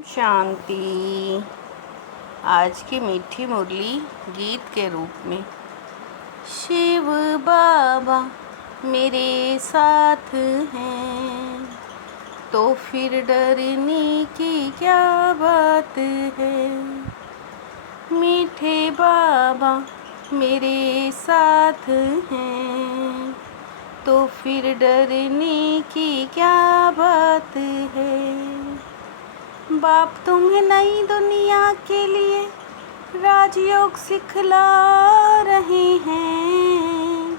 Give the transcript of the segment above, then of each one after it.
शांति। आज की मीठी मुरली गीत के रूप में। शिव बाबा मेरे साथ हैं तो फिर डरने की क्या बात है। मीठे बाबा मेरे साथ हैं तो फिर डरने की क्या बात है। बाप तुम्हें नई दुनिया के लिए राजयोग सिखला रहे हैं,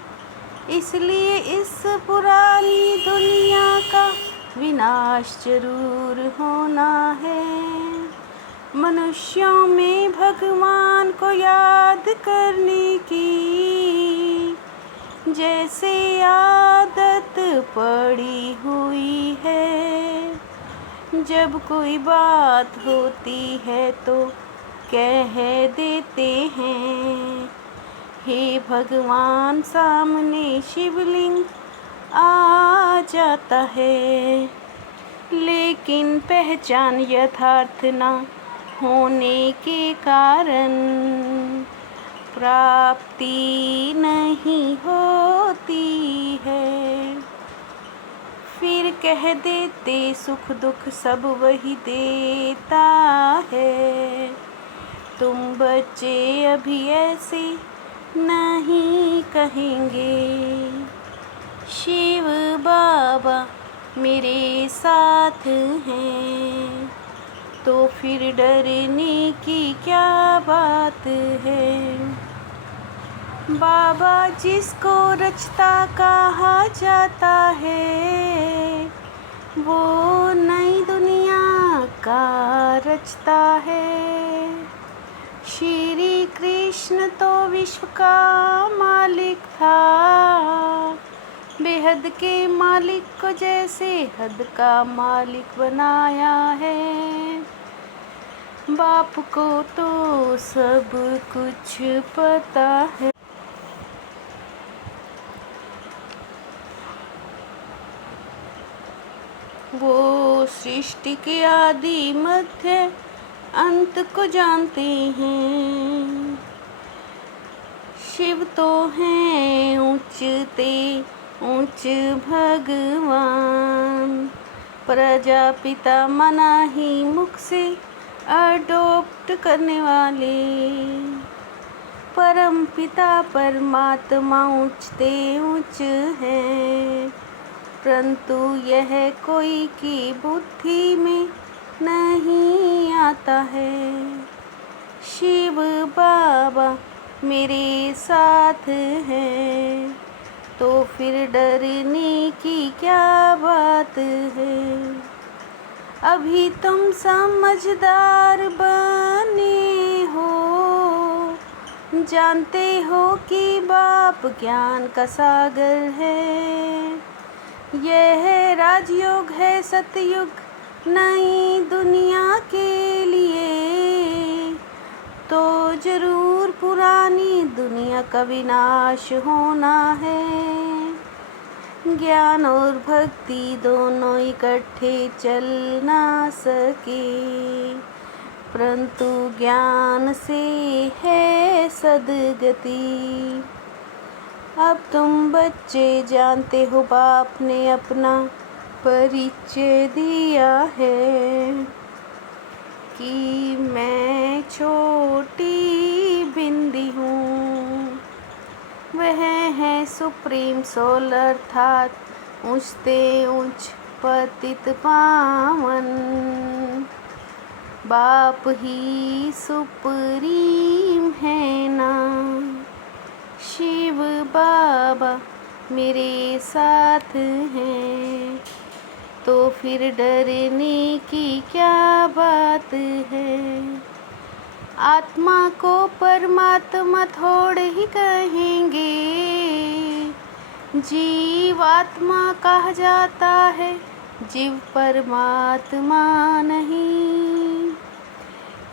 इसलिए इस पुरानी दुनिया का विनाश जरूर होना है। मनुष्यों में भगवान को याद करने की जैसे आदत पड़ी हुई है। जब कोई बात होती है तो कह देते हैं, हे भगवान सामने शिवलिंग आ जाता है। लेकिन पहचान यथार्थ न होने के कारण प्राप्ति नहीं होती है। फिर कह देते सुख दुख सब वही देता है। तुम बच्चे अभी ऐसे नहीं कहेंगे। शिव बाबा मेरे साथ हैं तो फिर डरने की क्या बात है। बाबा जिसको रचता कहा जाता है, वो नई दुनिया का रचता है। श्री कृष्ण तो विश्व का मालिक था, बेहद के मालिक को जैसे हद का मालिक बनाया है। बाप को तो सब कुछ पता है। वो सृष्टि के आदि मध्य अंत को जानते हैं। शिव तो हैं ऊंचते ऊंच भगवान, प्रजापिता मना ही मुख से अडोप्ट करने वाले। परम पिता परमात्मा ऊंचते ऊंच हैं, परंतु यह कोई की बुद्धि में नहीं आता है। शिव बाबा मेरे साथ हैं तो फिर डरने की क्या बात है। अभी तुम समझदार बने हो, जानते हो कि बाप ज्ञान का सागर है। यह राजयोग है सतयुग नई दुनिया के लिए, तो जरूर पुरानी दुनिया का विनाश होना है। ज्ञान और भक्ति दोनों इकट्ठे चल ना सके, परंतु ज्ञान से है सद्गति। अब तुम बच्चे जानते हो बाप ने अपना परिचय दिया है कि मैं छोटी बिंदी हूँ। वह है सुप्रीम सोल अर्थात ऊंचते ऊंच पतित पावन। बाप ही सुप्रीम है ना। शिव बाबा मेरे साथ हैं तो फिर डरने की क्या बात है। आत्मा को परमात्मा थोड़े ही कहेंगे, जीव आत्मा कहा जाता है, जीव परमात्मा नहीं।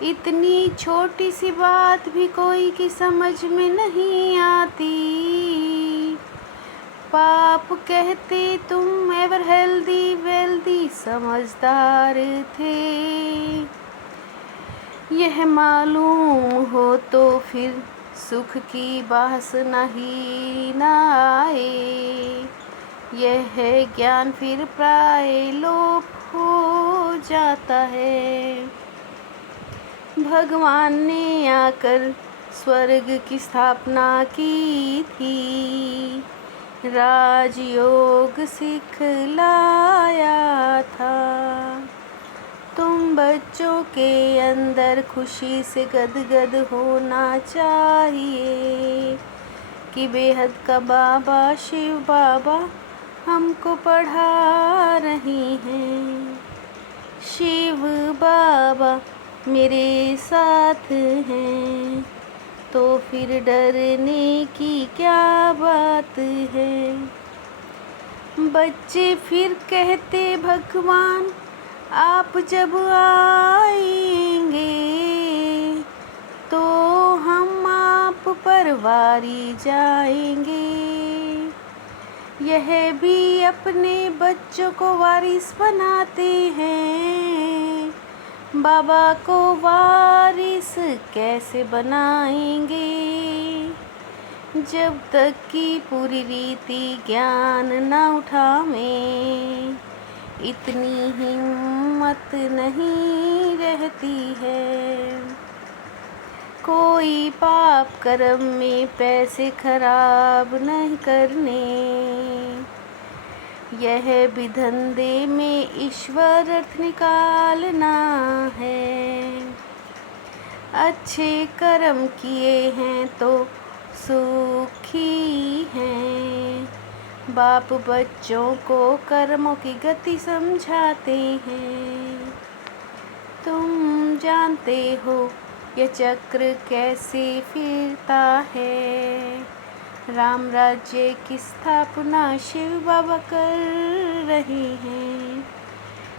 इतनी छोटी सी बात भी कोई की समझ में नहीं आती। पाप कहते तुम एवर हेल्दी वेल्दी समझदार थे, यह मालूम हो तो फिर सुख की वासना ही न आए। यह ज्ञान फिर प्राय लोप हो जाता है। भगवान ने आकर स्वर्ग की स्थापना की थी, राजयोग सिखलाया था। तुम बच्चों के अंदर खुशी से गदगद होना चाहिए कि बेहद का बाबा शिव बाबा हमको पढ़ा रही हैं। शिव बाबा मेरे साथ हैं, तो फिर डरने की क्या बात है। बच्चे फिर कहते भगवान आप जब आएंगे तो हम आप पर वारी जाएंगे। यह भी अपने बच्चों को वारिस बनाते हैं। बाबा को वारिस कैसे बनाएंगे जब तक कि पूरी रीति ज्ञान न उठावें। इतनी हिम्मत नहीं रहती है। कोई पाप कर्म में पैसे खराब नहीं करने, यह भी धंधे में ईश्वर अर्थ निकालना है। अच्छे कर्म किए हैं तो सुखी हैं। बाप बच्चों को कर्मों की गति समझाते हैं। तुम जानते हो यह चक्र कैसे फिरता है। राम राज्य की स्थापना शिव बाबा कर रहे हैं।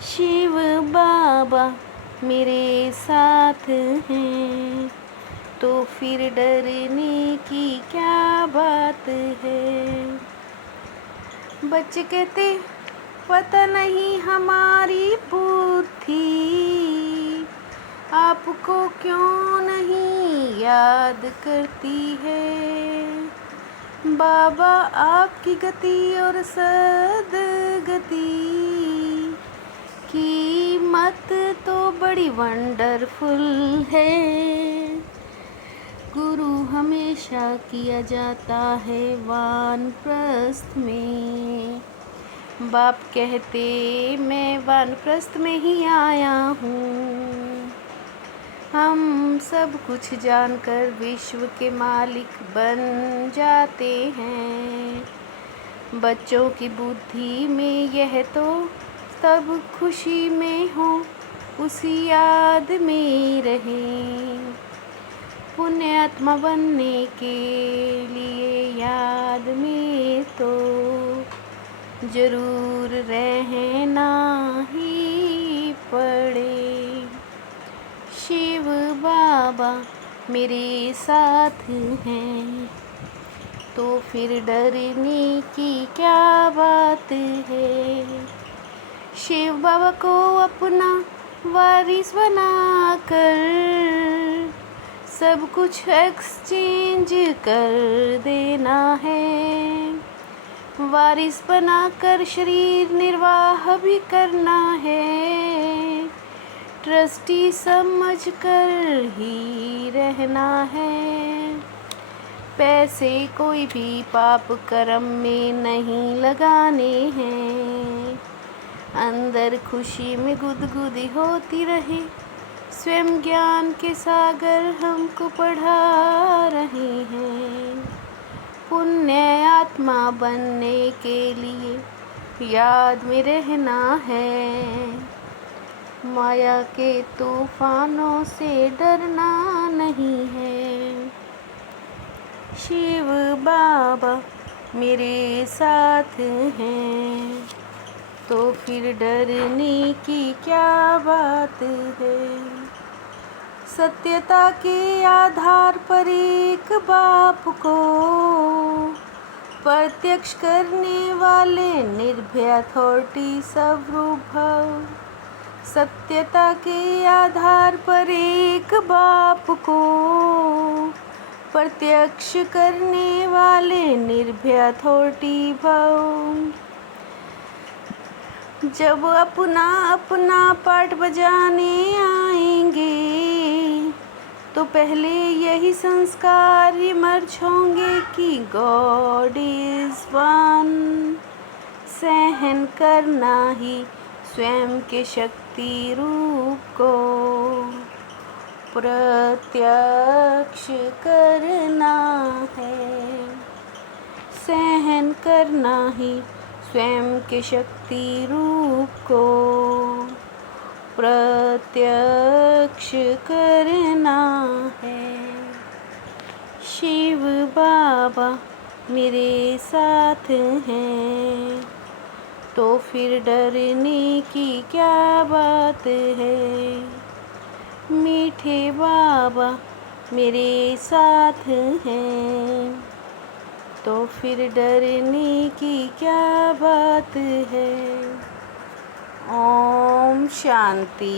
शिव बाबा मेरे साथ हैं, तो फिर डरने की क्या बात है। बच्चे कहते पता नहीं हमारी बुद्धि आपको क्यों नहीं याद करती है। बाबा आपकी गति और सदगति की मत तो बड़ी वंडरफुल है। गुरु हमेशा किया जाता है वानप्रस्थ में। बाप कहते मैं वानप्रस्थ में ही आया हूँ। हम सब कुछ जानकर विश्व के मालिक बन जाते हैं। बच्चों की बुद्धि में यह तो तब खुशी में हो उसी याद में रहें। पुण्य आत्मा बनने के लिए याद में तो जरूर रहना ही पड़े। शिव बाबा मेरे साथ हैं, तो फिर डरने की क्या बात है। शिव बाबा को अपना वारिस बनाकर सब कुछ एक्सचेंज कर देना है। वारिस बनाकर शरीर निर्वाह भी करना है। ट्रस्टी समझकर ही रहना है। पैसे कोई भी पाप कर्म में नहीं लगाने हैं। अंदर खुशी में गुदगुदी होती रहे। स्वयं ज्ञान के सागर हमको पढ़ा रहे हैं। पुण्य आत्मा बनने के लिए याद में रहना है। माया के तूफानों से डरना नहीं है। शिव बाबा मेरे साथ हैं, तो फिर डरने की क्या बात है। सत्यता के आधार पर एक बाप को प्रत्यक्ष करने वाले निर्भय अथॉरिटी स्वरूप सत्यता के आधार पर एक बाप को प्रत्यक्ष करने वाले निर्भय अथॉरिटी भाव। जब अपना अपना पार्ट बजाने आएंगे तो पहले यही संस्कार इमर्ज होंगे कि गॉड इज वन। सहन करना ही स्वयं के शक्ति रूप को प्रत्यक्ष करना है। सहन करना ही स्वयं के शक्ति रूप को प्रत्यक्ष करना है। शिव बाबा मेरे साथ हैं तो फिर डरने की क्या बात है। मीठे बाबा मेरे साथ हैं तो फिर डरने की क्या बात है। ओम शांति।